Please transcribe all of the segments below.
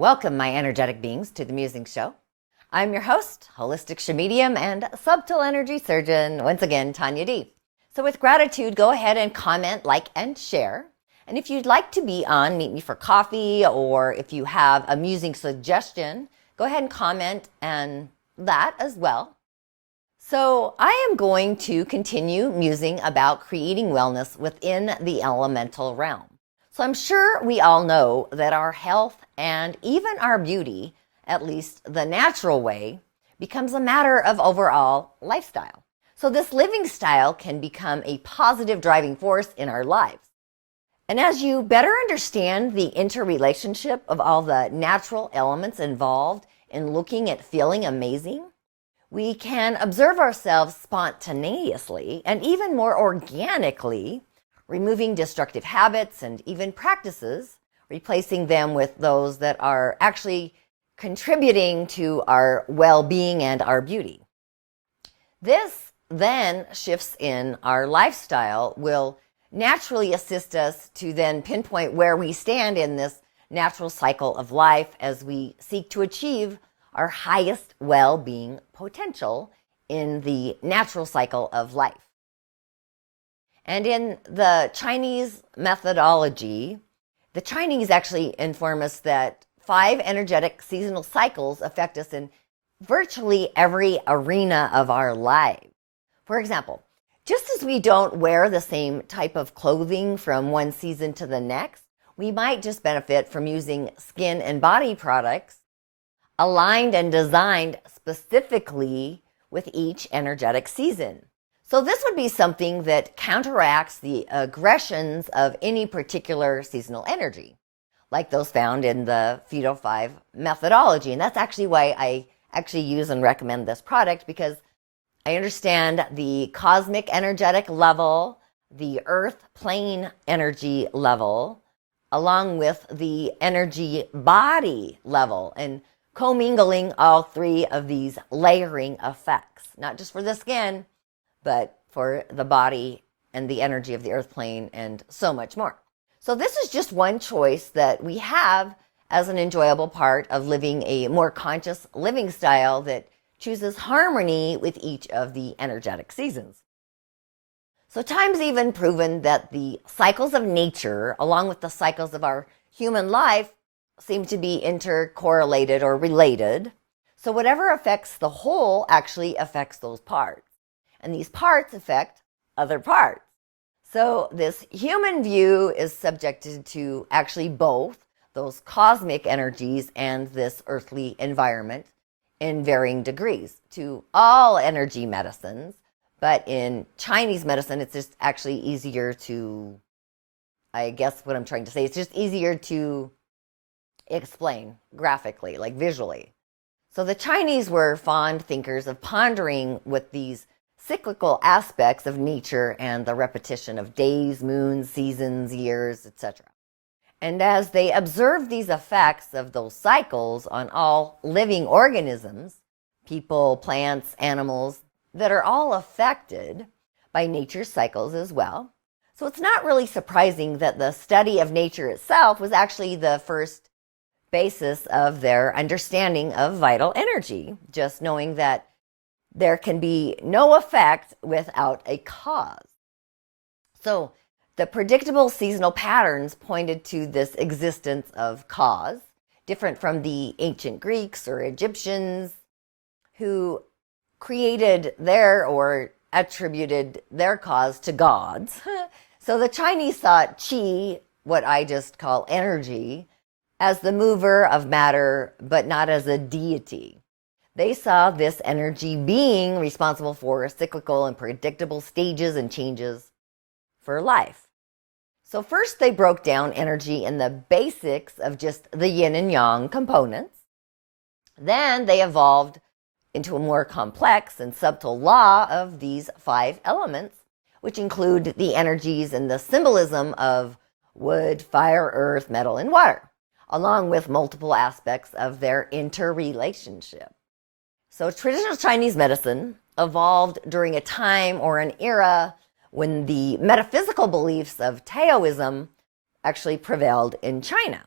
Welcome, my energetic beings, to the Musing Show. I'm your host, holistic shamedium and subtle energy surgeon, once again, Tanya D. So with gratitude, go ahead and comment, like, and share. And if you'd like to be on Meet Me for Coffee, or if you have a musing suggestion, go ahead and comment and that as well. So I am going to continue musing about creating wellness within the elemental realm. So I'm sure we all know that our health and even our beauty, at least the natural way, becomes a matter of overall lifestyle. So this living style can become a positive driving force in our lives. And as you better understand the interrelationship of all the natural elements involved in looking at feeling amazing, we can observe ourselves spontaneously and even more organically, removing destructive habits and even practices, replacing them with those that are actually contributing to our well-being and our beauty. This then shifts in our lifestyle will naturally assist us to then pinpoint where we stand in this natural cycle of life as we seek to achieve our highest well-being potential in the natural cycle of life. And in the Chinese methodology, the Chinese actually inform us that 5 energetic seasonal cycles affect us in virtually every arena of our lives. For example, just as we don't wear the same type of clothing from one season to the next, we might just benefit from using skin and body products aligned and designed specifically with each energetic season. So this would be something that counteracts the aggressions of any particular seasonal energy, like those found in the Phyto 5 methodology. And that's actually why I actually use and recommend this product, because I understand the cosmic energetic level, the earth plane energy level, along with the energy body level, and commingling all 3 of these layering effects, not just for the skin, but for the body and the energy of the earth plane and so much more. So this is just one choice that we have as an enjoyable part of living a more conscious living style that chooses harmony with each of the energetic seasons. So time's even proven that the cycles of nature, along with the cycles of our human life, seem to be intercorrelated or related. So whatever affects the whole actually affects those parts. And these parts affect other parts. So this human view is subjected to actually both those cosmic energies and this earthly environment in varying degrees to all energy medicines. But in Chinese medicine, it's just actually easier to, I guess what I'm trying to say, it's just easier to explain graphically, like visually. So the Chinese were fond thinkers of pondering with these cyclical aspects of nature and the repetition of days, moons, seasons, years, etc. And as they observed these effects of those cycles on all living organisms, people, plants, animals, that are all affected by nature's cycles as well. So it's not really surprising that the study of nature itself was actually the first basis of their understanding of vital energy, just knowing that there can be no effect without a cause. So the predictable seasonal patterns pointed to this existence of cause, different from the ancient Greeks or Egyptians who created their or attributed their cause to gods. So the Chinese thought qi, what I just call energy, as the mover of matter, but not as a deity. They saw this energy being responsible for cyclical and predictable stages and changes for life. So first they broke down energy in the basics of just the yin and yang components. Then they evolved into a more complex and subtle law of these 5 elements, which include the energies and the symbolism of wood, fire, earth, metal, and water, along with multiple aspects of their interrelationship. So traditional Chinese medicine evolved during a time or an era when the metaphysical beliefs of Taoism actually prevailed in China.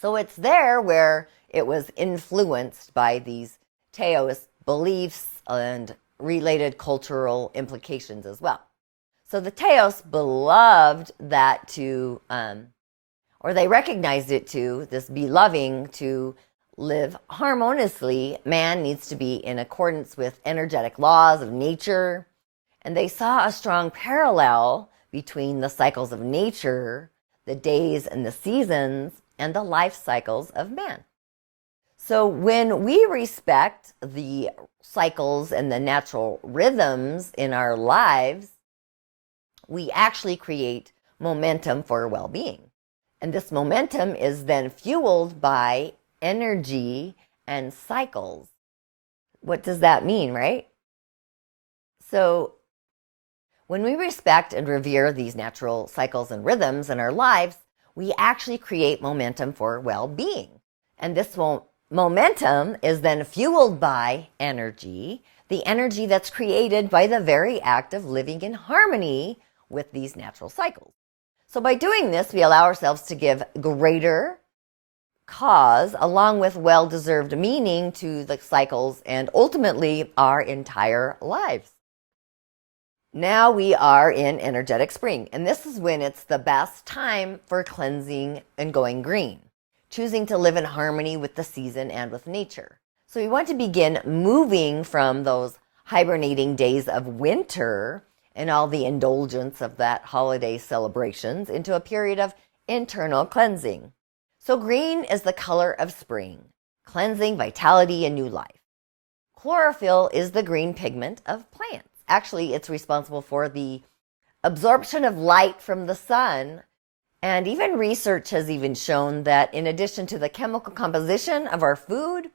So it's there where it was influenced by these Taoist beliefs and related cultural implications as well. So the Taoists beloved that or they recognized it this be loving to live harmoniously. Man needs to be in accordance with energetic laws of nature. And they saw a strong parallel between the cycles of nature, the days and the seasons, and the life cycles of man. So when we respect the cycles and the natural rhythms in our lives, we actually create momentum for well-being. And this momentum is then fueled by energy and cycles. What does that mean, right? So when we respect and revere these natural cycles and rhythms in our lives, we actually create momentum for well-being. And this momentum is then fueled by energy, the energy that's created by the very act of living in harmony with these natural cycles. So by doing this, we allow ourselves to give greater cause along with well-deserved meaning to the cycles and ultimately our entire lives. Now we are in energetic spring, and this is when it's the best time for cleansing and going green, choosing to live in harmony with the season and with nature. So we want to begin moving from those hibernating days of winter and all the indulgence of that holiday celebrations into a period of internal cleansing. So green is the color of spring, cleansing, vitality, and new life. Chlorophyll is the green pigment of plants. Actually, it's responsible for the absorption of light from the sun. And even research has even shown that in addition to the chemical composition of our food,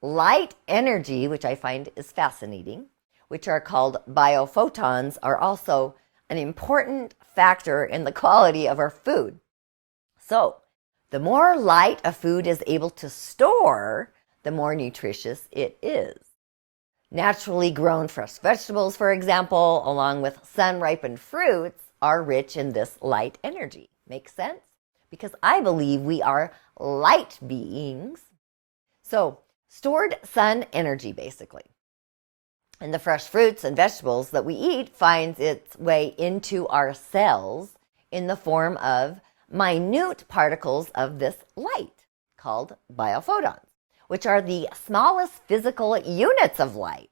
light energy, which I find is fascinating, which are called biophotons, are also an important factor in the quality of our food. So the more light a food is able to store, the more nutritious it is. Naturally grown fresh vegetables, for example, along with sun-ripened fruits, are rich in this light energy. Makes sense? Because I believe we are light beings. So stored sun energy, basically. And the fresh fruits and vegetables that we eat finds its way into our cells in the form of minute particles of this light called biophotons, which are the smallest physical units of light.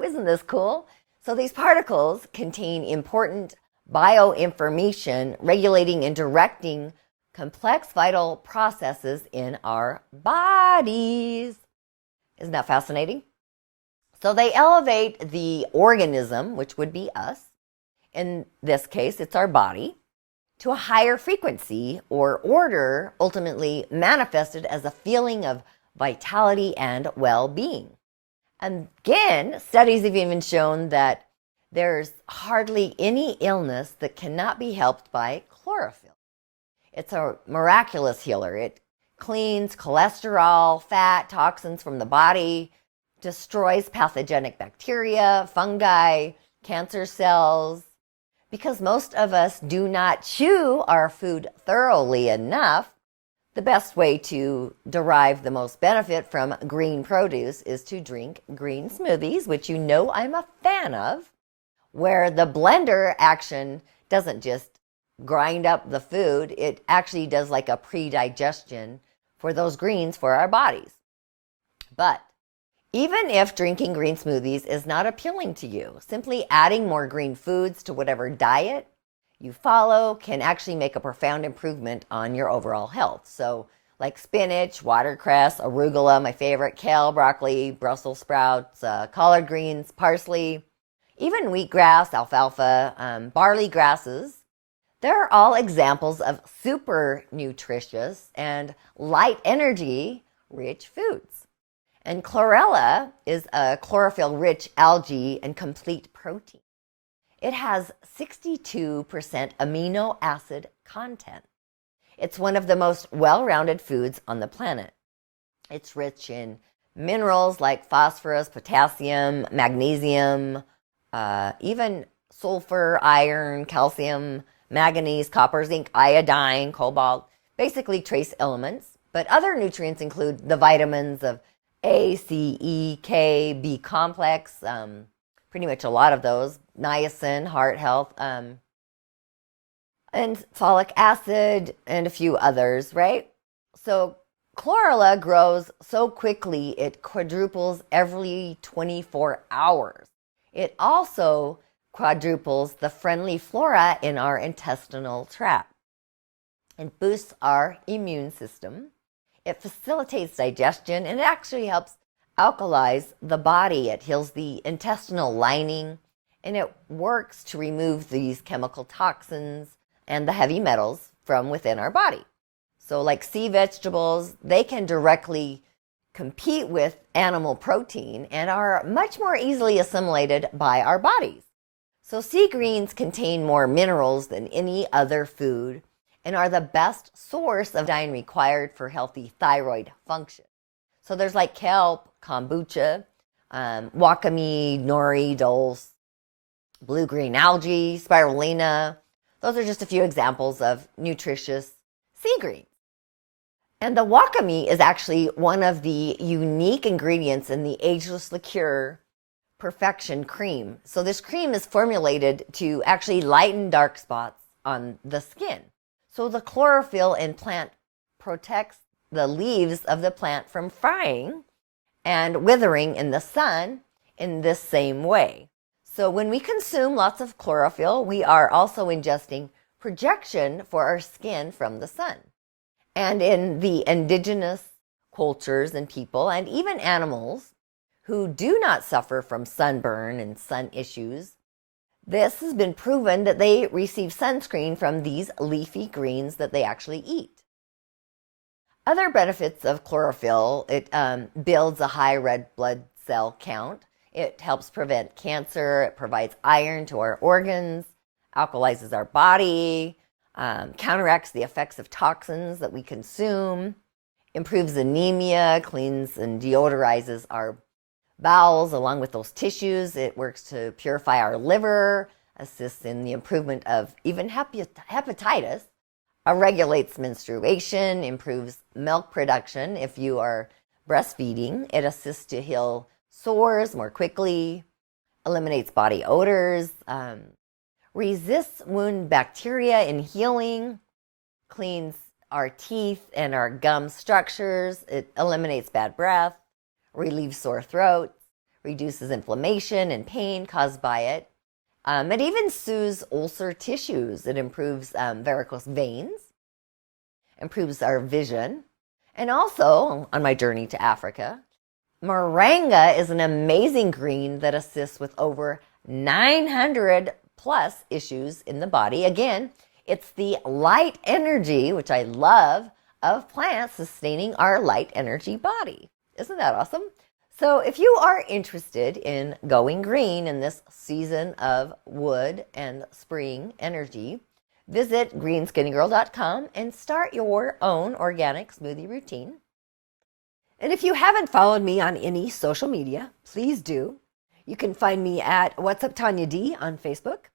Isn't this cool? So these particles contain important bioinformation regulating and directing complex vital processes in our bodies. Isn't that fascinating? So they elevate the organism, which would be us, in this case it's our body, to a higher frequency or order, ultimately manifested as a feeling of vitality and well-being. And again, studies have even shown that there's hardly any illness that cannot be helped by chlorophyll. It's a miraculous healer. It cleans cholesterol, fat, toxins from the body, destroys pathogenic bacteria, fungi, cancer cells. Because most of us do not chew our food thoroughly enough, the best way to derive the most benefit from green produce is to drink green smoothies, which you know I'm a fan of, where the blender action doesn't just grind up the food, it actually does like a pre-digestion for those greens for our bodies. But even if drinking green smoothies is not appealing to you, simply adding more green foods to whatever diet you follow can actually make a profound improvement on your overall health. So like spinach, watercress, arugula, my favorite, kale, broccoli, Brussels sprouts, collard greens, parsley, even wheatgrass, alfalfa, barley grasses. They're all examples of super nutritious and light energy rich foods. And chlorella is a chlorophyll-rich algae and complete protein. It has 62% amino acid content. It's one of the most well-rounded foods on the planet. It's rich in minerals like phosphorus, potassium, magnesium, even sulfur, iron, calcium, manganese, copper, zinc, iodine, cobalt, basically trace elements. But other nutrients include the vitamins of A, C, E, K, B complex, pretty much a lot of those, niacin, heart health, and folic acid, and a few others, right? So chlorella grows so quickly, it quadruples every 24 hours. It also quadruples the friendly flora in our intestinal tract. It boosts our immune system. It facilitates digestion, and it actually helps alkalize the body. It heals the intestinal lining, and it works to remove these chemical toxins and the heavy metals from within our body. So like sea vegetables, they can directly compete with animal protein and are much more easily assimilated by our bodies. So sea greens contain more minerals than any other food and are the best source of iodine required for healthy thyroid function. So there's like kelp, kombucha, wakame, nori, dulse, blue-green algae, spirulina. Those are just a few examples of nutritious sea greens. And the wakame is actually one of the unique ingredients in the Ageless Liqueur Perfection Cream. So this cream is formulated to actually lighten dark spots on the skin. So the chlorophyll in plant protects the leaves of the plant from frying and withering in the sun in this same way. So when we consume lots of chlorophyll, we are also ingesting projection for our skin from the sun. And in the indigenous cultures and people and even animals who do not suffer from sunburn and sun issues, this has been proven that they receive sunscreen from these leafy greens that they actually eat. Other benefits of chlorophyll, it builds a high red blood cell count. It helps prevent cancer. It provides iron to our organs, alkalizes our body, counteracts the effects of toxins that we consume, improves anemia, cleans and deodorizes our bowels along with those tissues. It works to purify our liver, assists in the improvement of even hepatitis, regulates menstruation, improves milk production if you are breastfeeding. It assists to heal sores more quickly, eliminates body odors, resists wound bacteria in healing, cleans our teeth and our gum structures. It eliminates bad breath, relieves sore throats, reduces inflammation and pain caused by it. It even soothes ulcer tissues. It improves varicose veins, improves our vision. And also, on my journey to Africa, moringa is an amazing green that assists with over 900 plus issues in the body. Again, it's the light energy, which I love, of plants sustaining our light energy body. Isn't that awesome? So if you are interested in going green in this season of wood and spring energy, visit greenskinnygirl.com and start your own organic smoothie routine. And if you haven't followed me on any social media, please do. You can find me at What's Up Tanya D on Facebook.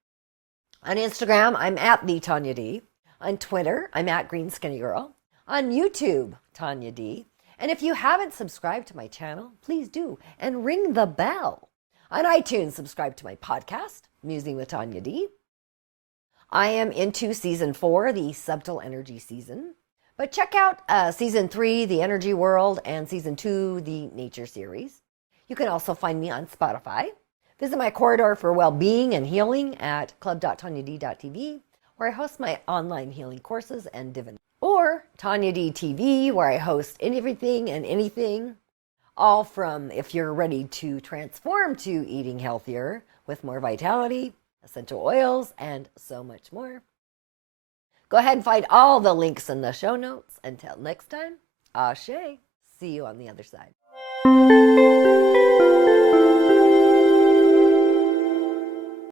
On Instagram, I'm at the Tanya D. On Twitter, I'm at Green Skinny Girl. On YouTube, Tanya D. And if you haven't subscribed to my channel, please do. And ring the bell. On iTunes, subscribe to my podcast, Musing with Tanya D. I am into season 4, the subtle energy season. But check out season 3, the energy world, and season 2, the nature series. You can also find me on Spotify. Visit my corridor for well-being and healing at club.tanyad.tv, where I host my online healing courses and divination. Or Tanya D TV, where I host everything and anything, all from if you're ready to transform to eating healthier with more vitality, essential oils, and so much more. Go ahead and find all the links in the show notes. Until next time, ashe. See you on the other side.